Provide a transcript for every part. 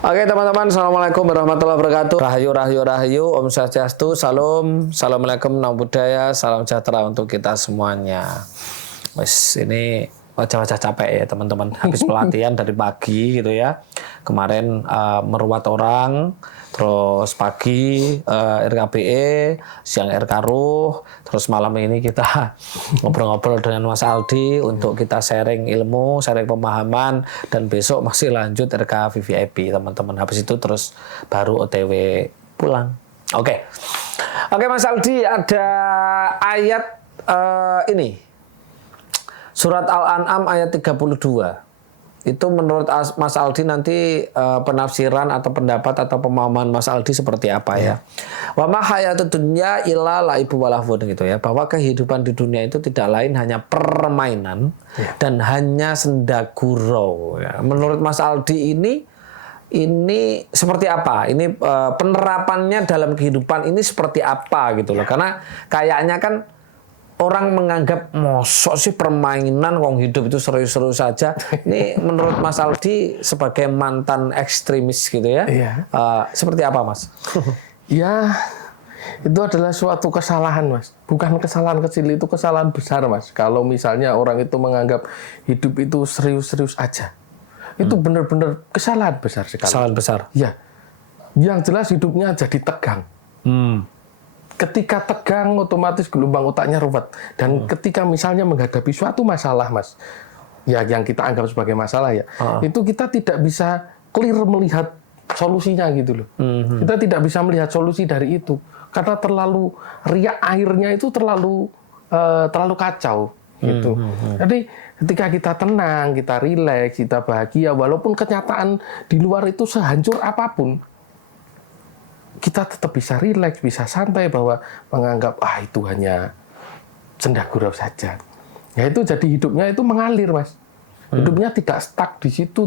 Oke teman-teman, Assalamualaikum warahmatullahi wabarakatuh. Rahayu, rahayu, rahayu, Om Swastiastu, Salam, Assalamualaikum, Namo Buddhaya, salam sejahtera untuk kita semuanya. Wes ini wajah-wajah capek ya teman-teman. Habis pelatihan dari pagi gitu ya. Kemarin meruat orang, terus pagi RKBE, siang RK Ruh, terus malam ini kita ngobrol-ngobrol dengan Mas Aldi untuk kita sharing ilmu, sharing pemahaman, dan besok masih lanjut RK VVIP teman-teman. Habis itu terus baru OTW pulang. Oke, Mas Aldi, ada ayat ini Surat Al-An'am ayat 32. Itu menurut Mas Aldi nanti penafsiran atau pendapat atau pemahaman Mas Aldi seperti apa ya? Wa ma hayatud dunya illa laibu walahun gitu ya. Bahwa kehidupan di dunia itu tidak lain hanya permainan dan hanya senda gurau ya. Menurut Mas Aldi ini seperti apa? Ini penerapannya dalam kehidupan ini seperti apa gitu loh. Karena kayaknya kan orang menganggap mosok sih permainan, wong hidup itu seru-seru saja. Ini menurut Mas Aldi sebagai mantan ekstremis gitu ya, seperti apa Mas? Ya, itu adalah suatu kesalahan Mas. Bukan kesalahan kecil, itu kesalahan besar Mas. Kalau misalnya orang itu menganggap hidup itu serius-serius aja. Itu benar-benar kesalahan besar sekali. Kesalahan besar? Ya, yang jelas hidupnya jadi tegang. Ketika tegang, otomatis gelombang otaknya ruwet. Dan ketika misalnya menghadapi suatu masalah, Mas, ya yang kita anggap sebagai masalah ya, itu kita tidak bisa clear melihat solusinya gitu loh. Kita tidak bisa melihat solusi dari itu. Karena terlalu riak airnya itu terlalu kacau gitu. Jadi ketika kita tenang, kita rileks, kita bahagia, walaupun kenyataan di luar itu sehancur apapun, kita tetap bisa rileks, bisa santai bahwa menganggap itu hanya senda gurau saja. Ya itu jadi hidupnya itu mengalir Mas. Hidupnya tidak stuck di situ,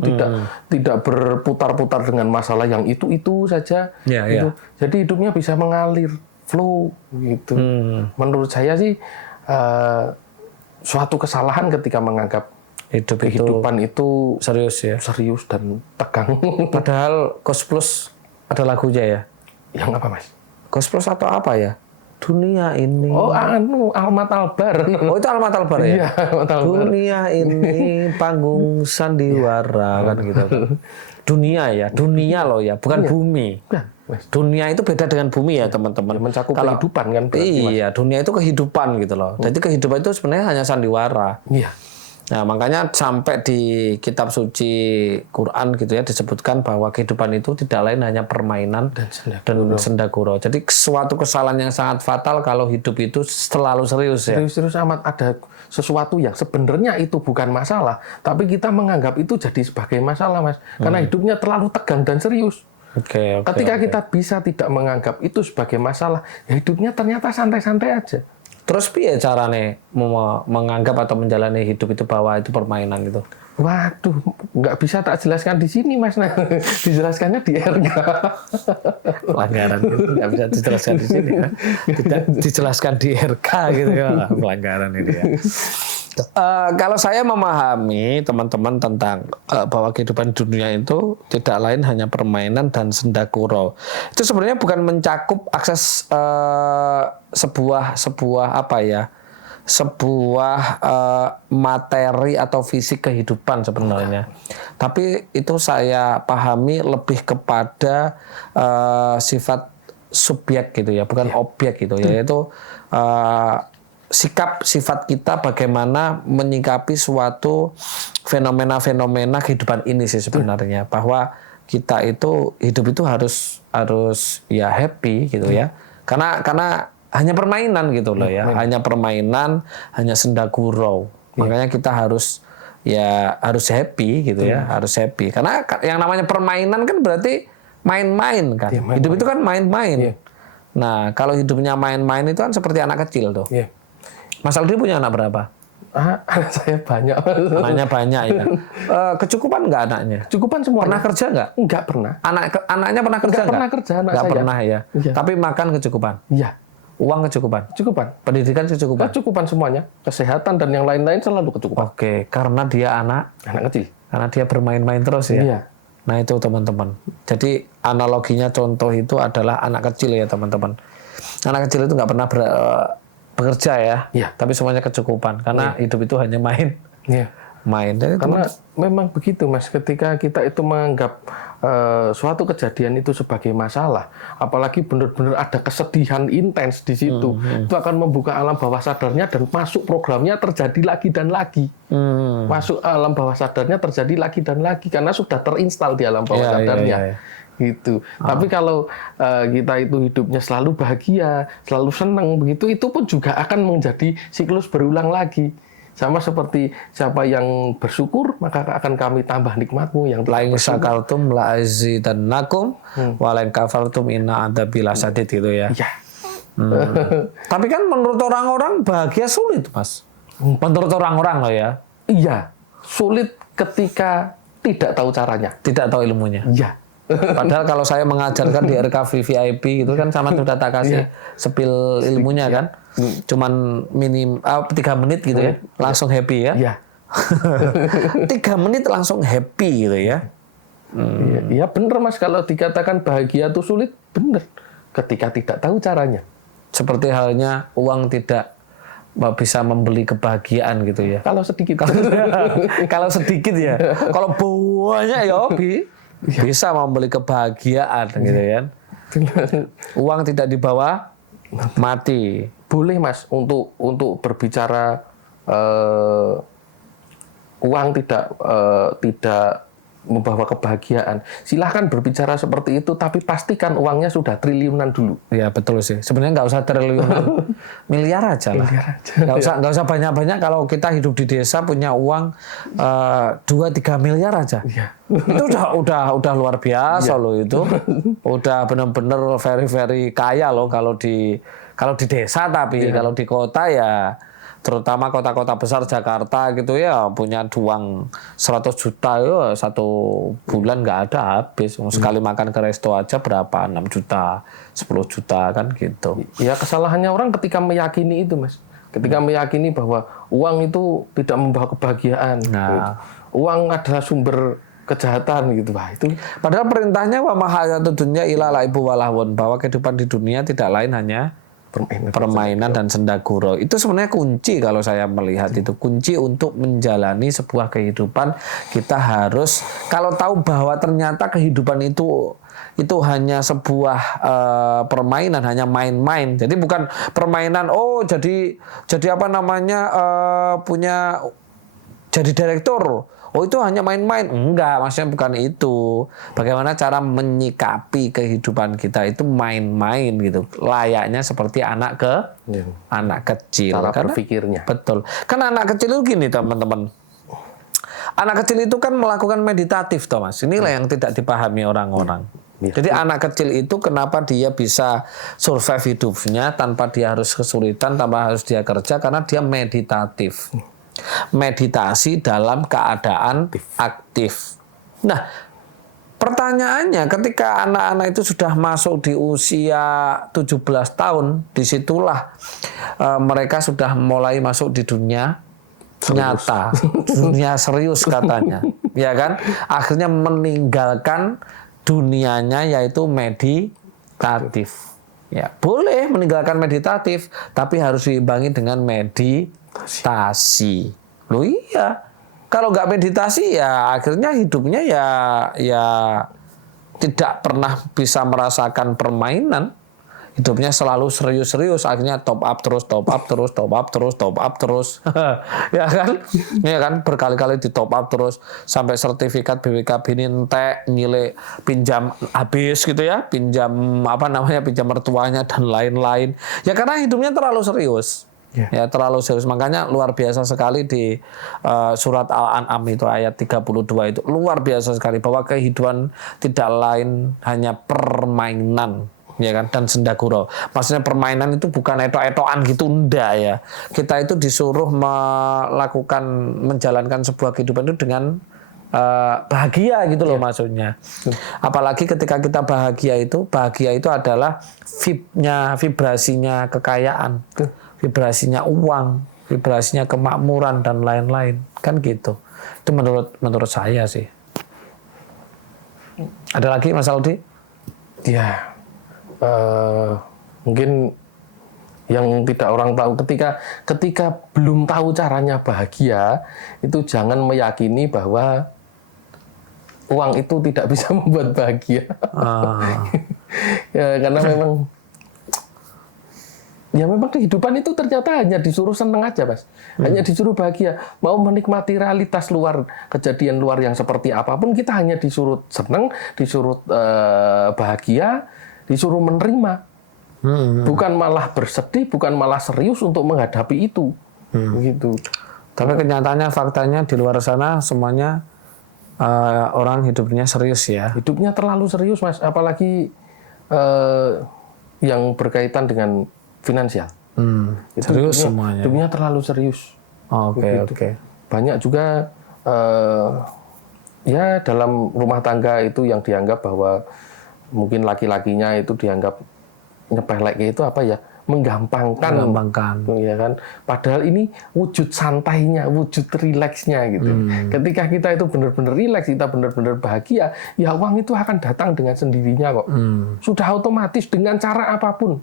tidak berputar-putar dengan masalah yang itu saja. Gitu. Jadi hidupnya bisa mengalir, flow gitu. Menurut saya sih suatu kesalahan ketika menganggap kehidupan itu serius ya, serius dan tegang. Padahal Kos Plus ada lagunya ya. Yang apa Mas? Kos Plus atau apa ya? Dunia ini. Oh, Almat Albar. Oh, itu Almat Albar ya? Iya, Almat Albar. Dunia ini panggung sandiwara kan gitu. Dunia ya, dunia loh ya, bukan bumi. Dunia itu beda dengan bumi ya, teman-teman. Mencakup kehidupan kan berarti, iya, dunia itu kehidupan gitu loh. Jadi kehidupan itu sebenarnya hanya sandiwara. Iya. Nah, makanya sampai di kitab suci Quran gitu ya disebutkan bahwa kehidupan itu tidak lain hanya permainan dan senda gurau. Jadi suatu kesalahan yang sangat fatal kalau hidup itu selalu serius ya. Serius amat, ada sesuatu yang sebenarnya itu bukan masalah, tapi kita menganggap itu jadi sebagai masalah Mas. Karena hidupnya terlalu tegang dan serius. Ketika kita bisa tidak menganggap itu sebagai masalah, ya hidupnya ternyata santai-santai aja. Terus piye carane menganggap atau menjalani hidup itu bahwa itu permainan gitu? Waduh, nggak bisa tak jelaskan di sini Mas. Nah, dijelaskannya di RK. Pelanggaran itu nggak bisa dijelaskan di sini ya. Tidak dijelaskan di RK gitu ya. Pelanggaran ini ya. Kalau saya memahami teman-teman tentang bahwa kehidupan dunia itu tidak lain hanya permainan dan senda gurau. Itu sebenarnya bukan mencakup akses sebuah apa ya? Sebuah materi atau fisik kehidupan sebenarnya. Tapi itu saya pahami lebih kepada sifat subjek gitu ya, bukan objek gitu ya. Yaitu sikap sifat kita bagaimana menyikapi suatu fenomena-fenomena kehidupan ini sih sebenarnya, bahwa kita itu hidup itu harus ya happy gitu ya, karena hanya permainan gitu loh ya, hanya permainan, hanya senda gurau. Makanya kita harus happy gitu ya, harus happy, karena yang namanya permainan kan berarti main-main kan, hidup itu kan main-main. Nah kalau hidupnya main-main itu kan seperti anak kecil tuh. Mas Aldi punya anak berapa? Anak saya banyak. Anaknya banyak ya. Kecukupan nggak anaknya? Kecukupan semua. Pernah kerja nggak? Nggak pernah. Anaknya pernah kerja nggak? Pernah kerja anak nggak saya. Pernah ya. Tapi makan kecukupan. Iya. Uang kecukupan. Kecukupan. Pendidikan kecukupan. Kecukupan semuanya. Kesehatan dan yang lain-lain selalu kecukupan. Oke, karena dia anak kecil. Karena dia bermain-main terus ya. Iya. Nah itu teman-teman. Jadi analoginya contoh itu adalah anak kecil ya teman-teman. Anak kecil itu nggak pernah bekerja ya, Iya. tapi semuanya kecukupan karena hidup itu hanya main. Iya. Main. Jadi Karena memang begitu Mas, ketika kita itu menganggap suatu kejadian itu sebagai masalah, apalagi benar-benar ada kesedihan intens di situ, itu akan membuka alam bawah sadarnya dan masuk programnya terjadi lagi dan lagi. Masuk alam bawah sadarnya terjadi lagi dan lagi karena sudah terinstal di alam bawah sadarnya. Gitu. Tapi kalau kita itu hidupnya selalu bahagia, selalu senang begitu, itu pun juga akan menjadi siklus berulang lagi. Sama seperti siapa yang bersyukur maka akan kami tambah nikmatmu, yang la in syakartum la azidannakum wa la in kafartum inna adzabi lasyadid gitu ya. Iya. Tapi kan menurut orang-orang bahagia sulit, Mas. Menurut orang-orang loh ya. Iya, sulit ketika tidak tahu caranya. Tidak tahu ilmunya. Iya. Padahal kalau saya mengajarkan di RKV VIP gitu kan sama sudah tak kasih sepil ilmunya kan. Cuman 3 menit gitu ya. Langsung happy ya. Iya. 3 menit langsung happy gitu ya. Iya benar Mas, kalau dikatakan bahagia itu sulit, benar. Ketika tidak tahu caranya. Seperti halnya uang tidak bisa membeli kebahagiaan gitu ya. Kalau sedikit. Kalau sedikit ya. Kalau banyak ya bisa membeli kebahagiaan gitu kan. Uang tidak dibawa mati. Boleh Mas untuk berbicara uang tidak membawa kebahagiaan. Silahkan berbicara seperti itu, tapi pastikan uangnya sudah triliunan dulu. Ya betul sih. Sebenarnya nggak usah triliunan, miliar aja lah. Nggak usah banyak-banyak. Kalau kita hidup di desa punya uang 2-3 miliar aja. Ya. Itu udah luar biasa loh itu. Udah benar-benar very kaya loh kalau di desa, tapi kalau di kota ya, terutama kota-kota besar Jakarta gitu ya, punya uang 100 juta ya 1 bulan nggak ada habis. Sekali makan ke resto aja berapa? 6 juta, 10 juta kan gitu. Ya kesalahannya orang ketika meyakini itu Mas. Ketika meyakini bahwa uang itu tidak membawa kebahagiaan. Nah. Uang adalah sumber kejahatan gitu. Wah, itu Padahal perintahnya wa mahayatud dunya ila laibu walahun, bahwa kehidupan di dunia tidak lain hanya permainan dan senda gurau. Itu sebenarnya kunci kalau saya melihat itu. Kunci untuk menjalani sebuah kehidupan, kita harus kalau tahu bahwa ternyata kehidupan itu hanya sebuah permainan, hanya main-main. Jadi bukan permainan jadi apa namanya punya jadi direktur. Oh itu hanya main-main. Enggak, maksudnya bukan itu. Bagaimana cara menyikapi kehidupan kita itu main-main gitu. Layaknya seperti anak kecil. cara berpikirnya. Betul. Kan anak kecil itu gini teman-teman. Anak kecil itu kan melakukan meditatif toh Mas. Inilah yang tidak dipahami orang-orang. Jadi anak kecil itu kenapa dia bisa survive hidupnya tanpa dia harus kesulitan, tanpa harus dia kerja, karena dia meditatif. Meditasi dalam keadaan aktif. Nah, pertanyaannya ketika anak-anak itu sudah masuk di usia 17 tahun, disitulah mereka sudah mulai masuk di dunia nyata, dunia serius katanya, ya kan? Akhirnya meninggalkan dunianya yaitu meditatif. Ya, boleh meninggalkan meditatif, tapi harus diimbangi dengan meditasi. Loh iya. Kalau nggak meditasi ya akhirnya hidupnya ya tidak pernah bisa merasakan permainan. Hidupnya selalu serius-serius, akhirnya top up terus. Ya kan? Ya kan, berkali-kali di top up terus sampai sertifikat BPKB ini entek, nilai pinjam habis gitu ya, pinjam mertuanya dan lain-lain. Ya karena hidupnya terlalu serius. Ya terlalu serius. Makanya luar biasa sekali di surat Al-An'am itu ayat 32 itu luar biasa sekali bahwa kehidupan tidak lain hanya permainan, ya kan, dan senda gurau. Maksudnya permainan itu bukan etok-etokan gitu, enggak ya. Kita itu disuruh menjalankan sebuah kehidupan itu dengan bahagia gitu loh maksudnya. Apalagi ketika kita bahagia itu adalah vibrasinya kekayaan, vibrasinya uang, vibrasinya kemakmuran dan lain-lain, kan gitu. Itu menurut saya sih. Ada lagi Mas Aldi? Ya, mungkin yang tidak orang tahu ketika belum tahu caranya bahagia, itu jangan meyakini bahwa uang itu tidak bisa membuat bahagia. Ya, karena memang kehidupan itu ternyata hanya disuruh seneng aja, Mas. Hanya disuruh bahagia. Mau menikmati realitas luar, kejadian luar yang seperti apapun, kita hanya disuruh seneng, disuruh bahagia, disuruh menerima. Bukan malah bersedih, bukan malah serius untuk menghadapi itu. Gitu. Tapi kenyataannya, faktanya di luar sana semuanya orang hidupnya serius ya. Hidupnya terlalu serius, Mas. Apalagi yang berkaitan dengan finansial. Serius semuanya. Hidupnya terlalu serius. Oke. Banyak juga ya dalam rumah tangga itu yang dianggap bahwa mungkin laki-lakinya itu dianggap nyepelek itu apa ya, menggampangkan, ya kan. Padahal ini wujud santainya, wujud rileksnya gitu. Ketika kita itu benar-benar rileks, kita benar-benar bahagia, ya uang itu akan datang dengan sendirinya kok. Sudah otomatis dengan cara apapun.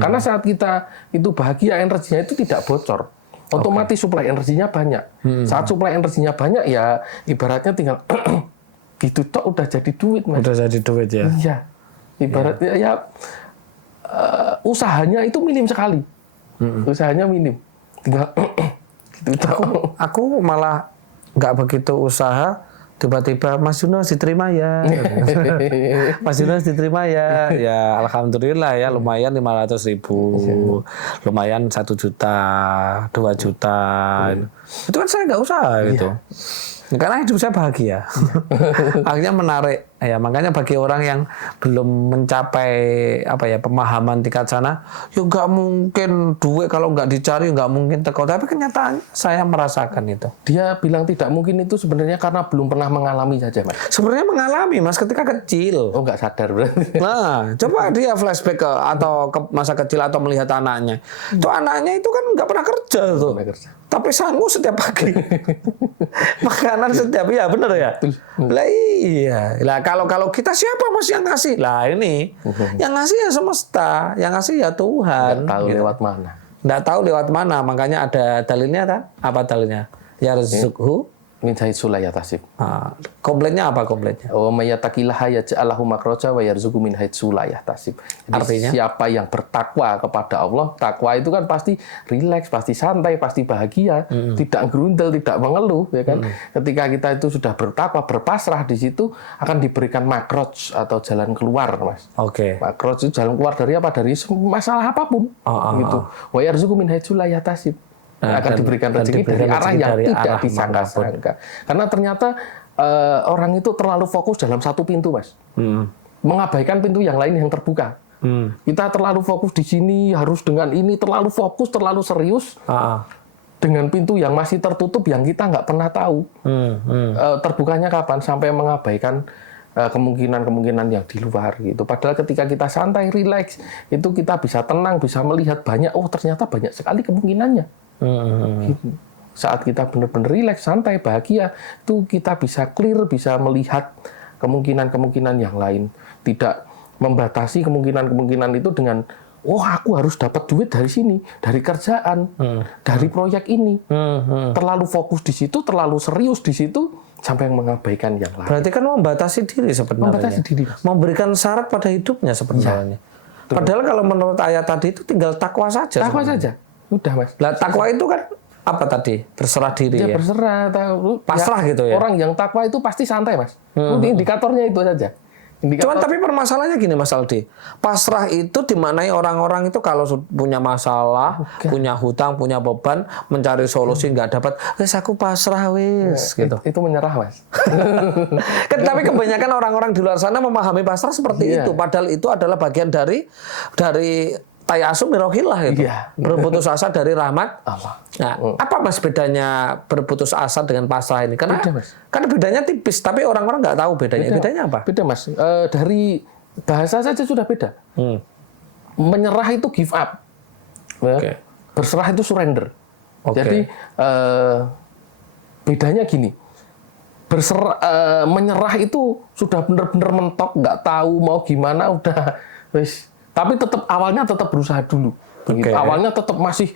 Karena saat kita itu bahagia, energinya itu tidak bocor. Otomatis suplai energinya banyak. Saat suplai energinya banyak, ya ibaratnya tinggal gitu tok udah jadi duit, Mas. Udah jadi duit ya. Iya. Ibaratnya ya usahanya itu minim sekali. Usahanya minim. Tinggal gitu. Aku malah nggak begitu usaha, tiba-tiba Mas Yunus diterima ya. Mas Yunus diterima ya. Ya alhamdulillah ya, lumayan 500.000. Lumayan 1 juta, 2 juta. Itu kan saya nggak usaha gitu. Karena hidup saya bahagia. Akhirnya menarik. Ya, makanya bagi orang yang belum mencapai pemahaman tingkat sana, ya nggak mungkin duit kalau nggak dicari nggak mungkin teko. Tapi kenyataannya saya merasakan itu. Dia bilang tidak mungkin itu sebenarnya karena belum pernah mengalami saja, Mas. Sebenarnya mengalami, Mas, ketika kecil. Oh, nggak sadar berarti. Nah, coba dia flashback ke masa kecil atau melihat anaknya. Itu anaknya itu kan nggak pernah kerja tuh. Tapi sanggup setiap pagi. Makanan setiap, ya bener ya. Lah iya. Lah kalau kita siapa Mas yang ngasih? Lah ini. Yang ngasih ya semesta, yang ngasih ya Tuhan. Nggak tahu lewat mana. Nggak tahu lewat mana, makanya ada dalilnya kan? Apa dalilnya? Yarzuqhu min haitsu la yahtasib. Komplainnya apa komplainnya? Wa may yattaqillaha yaj'al lahu makhraja wa yarzuqhu min haitsu la yahtasib. Artinya siapa yang bertakwa kepada Allah, takwa itu kan pasti rileks, pasti santai, pasti bahagia, tidak gerundel, tidak mengeluh, ya kan. Ketika kita itu sudah bertakwa, berpasrah, di situ akan diberikan makroj atau jalan keluar, Mas. Oke. Makroj itu jalan keluar dari apa? Dari masalah apapun. Gitu. Wa yarzuqhu min haitsu la yahtasib. Akan diberikan rezeki dari arah yang tidak disangka-sangka. Karena ternyata orang itu terlalu fokus dalam satu pintu, Mas. Mengabaikan pintu yang lain yang terbuka. Kita terlalu fokus di sini, harus dengan ini, terlalu fokus, terlalu serius. Dengan pintu yang masih tertutup, yang kita nggak pernah tahu. Terbukanya kapan? Sampai mengabaikan kemungkinan-kemungkinan yang di luar gitu. Padahal ketika kita santai, rileks, itu kita bisa tenang, bisa melihat banyak, oh ternyata banyak sekali kemungkinannya. Gitu. Saat kita benar-benar rileks, santai, bahagia, itu kita bisa clear, bisa melihat kemungkinan-kemungkinan yang lain. Tidak membatasi kemungkinan-kemungkinan itu dengan, oh aku harus dapat duit dari sini, dari kerjaan, dari proyek ini. Terlalu fokus di situ, terlalu serius di situ, sampai mengabaikan yang lain. Berarti kan membatasi diri sebenarnya. Membatasi diri. Memberikan syarat pada hidupnya sebenarnya. Ya, padahal kalau menurut ayat tadi itu tinggal takwa saja. Takwa saja. Udah, Mas. Lah takwa itu kan apa tadi? Berserah diri ya. Berserah, pasrah ya, gitu ya. Orang yang takwa itu pasti santai, Mas. Indikatornya itu saja. Cuman tapi permasalahannya gini Mas Aldi. Pasrah itu dimaknai orang-orang itu kalau punya masalah, punya hutang, punya beban, mencari solusi nggak dapat, wes aku pasrah wes gitu. Itu menyerah, Mas. Tapi kebanyakan orang-orang di luar sana memahami pasrah seperti itu. Padahal itu adalah bagian dari tayasu mirohillah itu. Berputus asa dari rahmat Allah. Nah, apa Mas bedanya berputus asa dengan pasrah ini? Karena bedanya tipis, tapi orang-orang nggak tahu bedanya. Bedanya apa? Beda, Mas. Dari bahasa saja sudah beda. Menyerah itu give up. Berserah itu surrender. Jadi bedanya gini. menyerah itu sudah benar-benar mentok, nggak tahu mau gimana, udah wis. Tapi tetap awalnya tetap berusaha dulu. Begitu. Awalnya tetap masih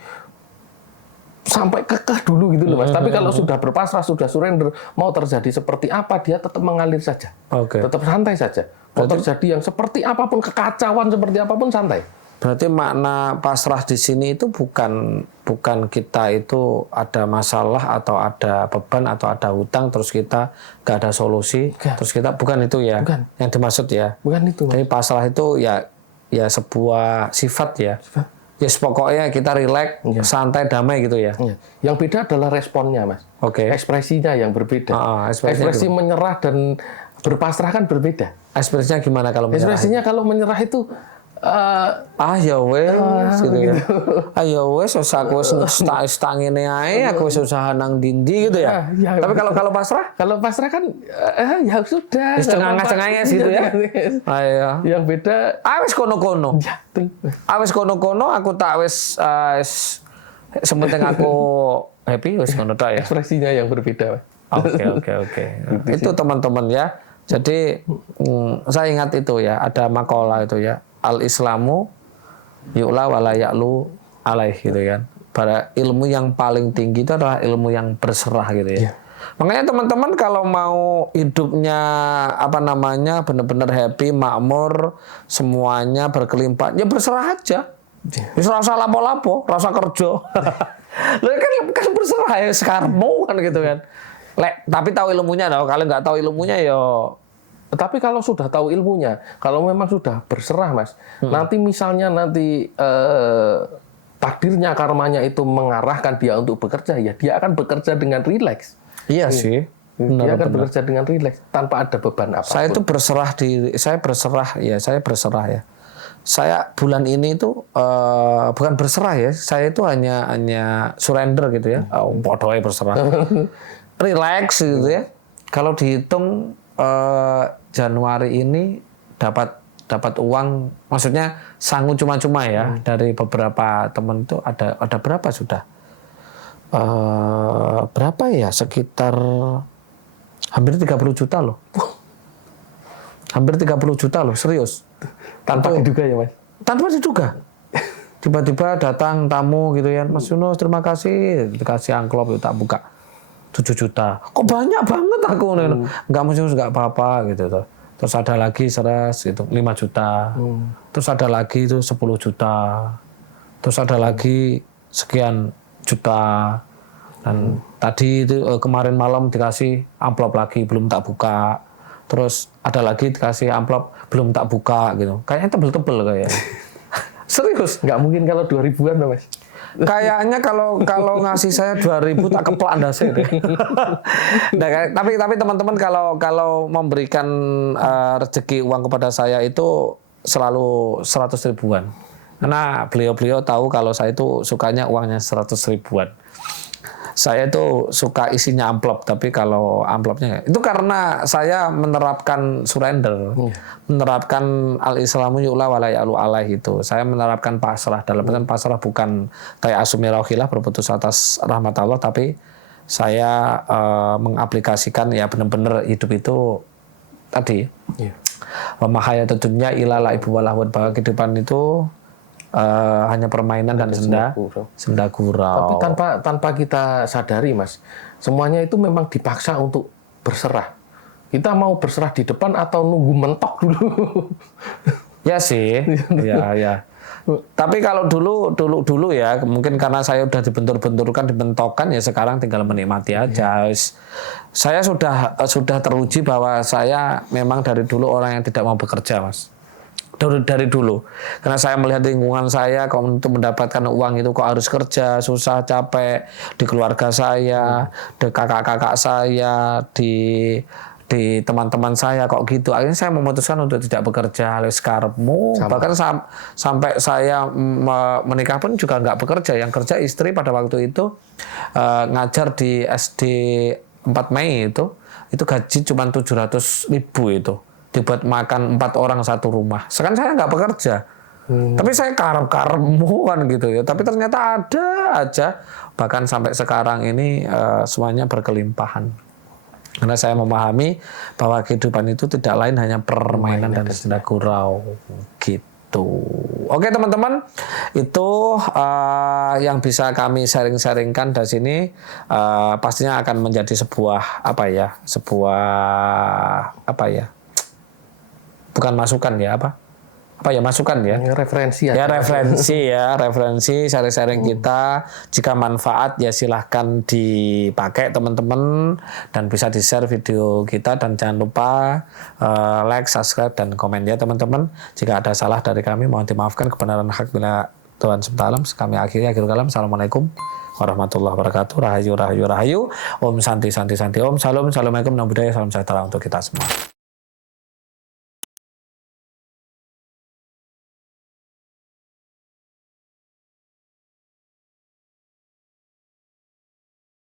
sampai kekeh dulu gitu loh Mas. Tapi kalau sudah berpasrah, sudah surrender, mau terjadi seperti apa, dia tetap mengalir saja. Tetap santai saja. Mau terjadi yang seperti apapun, kekacauan seperti apapun, santai. Berarti makna pasrah di sini itu bukan kita itu ada masalah atau ada beban atau ada hutang terus kita nggak ada solusi, terus kita bukan itu ya. Bukan. Yang dimaksud ya. Bukan itu. Jadi pasrah itu ya sebuah sifat ya. Ya pokoknya kita rileks, santai, damai gitu ya. Yang beda adalah responnya, Mas. Ekspresinya yang berbeda. Ekspresi menyerah dan berpasrah kan berbeda. Ekspresinya gimana kalau menyerah? Ekspresinya kalau menyerah itu ya wes gitu ya. Ya wes usah aku stangine ae, aku wis usaha nang dindi gitu ya. Tapi kalau pasrah? Kalau pasrah kan ya sudah. Setengah-setengahnya gitu ya. Ayo. Yang beda wis kono-kono. Wis kono-kono aku tak wis sementing aku happy wis ngono tok ya. Ekspresinya yang berbeda. Oke. Itu teman-teman ya. Jadi saya ingat itu ya, ada makalah itu ya. Al-Islamu yu'la wala ya'lu alaih gitu kan. Pada ilmu yang paling tinggi itu adalah ilmu yang berserah gitu ya. Makanya teman-teman kalau mau hidupnya benar-benar happy, makmur, semuanya berkelimpahan, ya berserah aja. Wis rasa lapo-lapo, rasa kerja. Lha kan berserah ya sekarang kan gitu kan. Tapi tahu ilmunya dong. Kalau nggak tahu ilmunya ya. Tapi kalau sudah tahu ilmunya, kalau memang sudah berserah, Mas, nanti misalnya takdirnya, karmanya itu mengarahkan dia untuk bekerja, ya dia akan bekerja dengan rileks. Iya sih. Dia akan bekerja dengan rileks tanpa ada beban apapun. Saya itu saya berserah ya. Saya bulan ini itu bukan berserah ya, saya itu hanya surrender gitu ya. Bodoh berserah. Relax gitu ya. Kalau dihitung Januari ini dapat uang, maksudnya sanggup cuma-cuma ya dari beberapa teman itu ada berapa sudah? Berapa ya? Sekitar hampir 30 juta loh. Hampir 30 juta loh, serius. Tanpa diduga ya, Mas? Tanpa diduga. Tiba-tiba datang tamu gitu ya, Mas Yunus terima kasih, dikasih amplop tak buka. 7 juta. Kok banyak banget aku nggak mesti nggak apa-apa gitu tuh. Terus ada lagi itu 5 juta. Terus ada lagi itu 10 juta. Terus ada lagi sekian juta. Dan tadi itu kemarin malam dikasih amplop lagi belum tak buka. Terus ada lagi dikasih amplop belum tak buka gitu. Kayaknya tebel-tebel kayak. Serius, nggak mungkin kalau 2000-an loh, Mas. Kayaknya kalau ngasih saya 2.000 tak keplak deh. Nah, tapi teman-teman kalau memberikan rezeki uang kepada saya itu selalu 100 ribuan. Karena beliau tahu kalau saya itu sukanya uangnya 100 ribuan. Saya itu suka isinya amplop, tapi kalau amplopnya itu karena saya menerapkan surrender, menerapkan al-islamu yu'la wala ya'lu alaih itu. Saya menerapkan pasrah, dalam artian pasrah bukan kayak asumirauhilah berputus atas rahmat Allah, tapi saya mengaplikasikan ya benar-benar hidup itu tadi. Wa ma hayatud dunya illa la'ibun wa lahwun, bahwa kehidupan itu hanya permainan dan senda gurau. Tapi tanpa kita sadari, Mas, semuanya itu memang dipaksa untuk berserah. Kita mau berserah di depan atau nunggu mentok dulu? Ya sih, ya. Tapi kalau dulu ya, mungkin karena saya udah dibenturkan, ya sekarang tinggal menikmati aja. Saya sudah teruji bahwa saya memang dari dulu orang yang tidak mau bekerja, Mas. Dari dulu, karena saya melihat lingkungan saya kalau untuk mendapatkan uang itu kok harus kerja, susah, capek, di keluarga saya, di kakak-kakak saya, di teman-teman saya kok gitu. Akhirnya saya memutuskan untuk tidak bekerja. Bahkan sampai saya menikah pun juga nggak bekerja. Yang kerja istri pada waktu itu ngajar di SD 4 Mei itu gaji cuma 700.000 itu. Dibuat makan 4 orang satu rumah. Sekarang saya nggak bekerja. Tapi saya karep-karepmu kan gitu ya. Tapi ternyata ada aja. Bahkan sampai sekarang ini semuanya berkelimpahan. Karena saya memahami bahwa kehidupan itu tidak lain hanya permainan dan senda gurau gitu. Oke teman-teman, itu yang bisa kami sharing-sharingkan dari sini. Pastinya akan menjadi sebuah bukan masukan ya, masukan ya. Referensi Ya referensi sharing-sharing kita. Jika manfaat ya silahkan dipakai teman-teman dan bisa di-share video kita, dan jangan lupa like, subscribe, dan komen ya teman-teman. Jika ada salah dari kami mohon dimaafkan, kebenaran hak bila Tuhan SWT. Kami akhiri akhir kalam. Assalamualaikum warahmatullahi wabarakatuh. Rahayu, rahayu, rahayu. Om santi, santi, santi. Om salam, assalamualaikum, namo buddhaya, salam sejahtera untuk kita semua.